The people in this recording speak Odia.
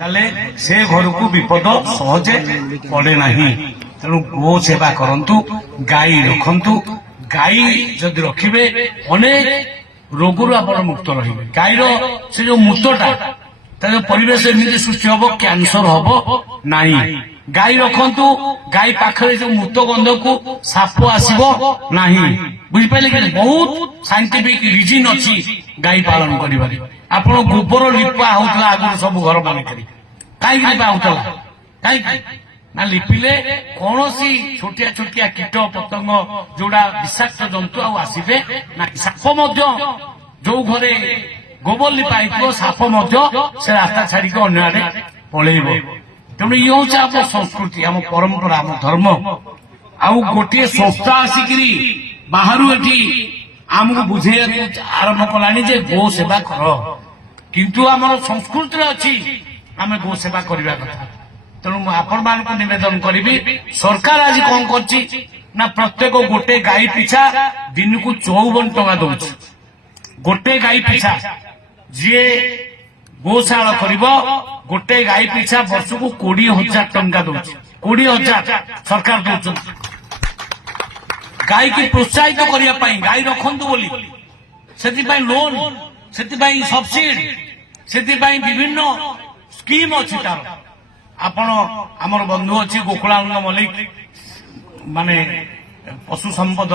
তাহলে সে ঘরକୁ ବିପଦ ସହଜେ ପଡେ ନାହିଁ। ତେଣୁ ଗୋ ସେବା କରନ୍ତୁ, ଗାଈ ରଖନ୍ତୁ। ଗାଈ ଯଦି ରଖିବେ ଅନେକ ରୋଗରୁ ଆପଣ ମୁକ୍ତ ରହିବେ। ଗାଈର ସେ ଯୋଉ ମୂତଟା ତାର ପରିବେଶ ଏମିତି ସୃଷ୍ଟି ହବ, କ୍ୟାନ୍ସର ହବ ନାହିଁ। ଗାଈ ରଖନ୍ତୁ, ଗାଈ ପାଖରେ ଯୋଉ ମୂତ ଗନ୍ଧକୁ ସାପ ଆସିବ ନାହିଁ। ବୁଝିପାରିଲେ କି? ବହୁତ ସାଇଣ୍ଟିଫିକ ରିଜିନ ଅଛି ଗାଈ ପାଳନ କରିବାରେ। ଆପଣ ଗୋବର ଲିପା ହଉଥିଲା ଆଗରୁ ସବୁ ଘର ମାନଙ୍କରେ, କାହିଁକି ଲିପା ହଉଥିଲା? କାହିଁକି ନା ଲିପିଲେ କୌଣସି ଛୋଟିଆ ଛୋଟିଆ କୀଟ ପତଙ୍ଗ ଯୋଉଟା ବିଷାକ୍ତ ଜନ୍ତୁ ଆଉ ଆସିବେ ନା। ସାପ ମଧ୍ୟ ଯୋଉ ଘରେ ଗୋବର ଲିପା ହେଇଥିବ, ସାପ ମଧ୍ୟ ସେ ରାସ୍ତା ଛାଡିକି ଅନ୍ୟ ଆଡେ ପଳେଇବ। ତେଣୁ ଇଏ ହଉଛି ଆମ ସଂସ୍କୃତି, ଆମ ପରମ୍ପରା, ଆମ ଧର୍ମ। ଆଉ ଗୋଟିଏ ସଂସ୍ଥା ଆସିକିରି ବାହାରୁ ଏଠି ଆମକୁ ବୁଝେଇବାକୁ ଆରମ୍ଭ କଲାଣି ଯେ ଗୋ ସେବା କର, କିନ୍ତୁ ଆମର ସଂସ୍କୃତିରେ ଅଛି ଆମେ ଗୋ ସେବା କରିବା କଥା। ତେଣୁ ମୁଁ ଆପଣମାନଙ୍କୁ ନିବେଦନ କରିବି, ସରକାର ଆଜି କଣ କରୁଛି ନା ପ୍ରତ୍ୟେକ ଗୋଟେ ଗାଈ ପିଛା ଦିନକୁ 54 ଟଙ୍କା ଦଉଛି। ଗୋଟେ ଗାଈ ପିଛା ଯିଏ ଗୋଶାଳ କରିବ, ଗୋଟେ ଗାଈ ପିଛା ବର୍ଷକୁ 20,000 ଟଙ୍କା ଦଉଛି। 20,000 ସରକାର ଦଉଛନ୍ତି ଗାଈକି ପ୍ରୋତ୍ସାହିତ କରିବା ପାଇଁ, ଗାଈ ରଖନ୍ତୁ ବୋଲି। ସେଥିପାଇଁ ଲୋନ, ସେଥିପାଇଁ ସବସିଡି, ସେଥିପାଇଁ ବିଭିନ୍ନ ସ୍କିମ ଅଛି ତାର। ଆପଣ ଆମର ବନ୍ଧୁ ଅଛି ଗୋକୁଳାନନ୍ଦ ମଲ୍ଲିକ, ମାନେ ପଶୁ ସମ୍ପଦ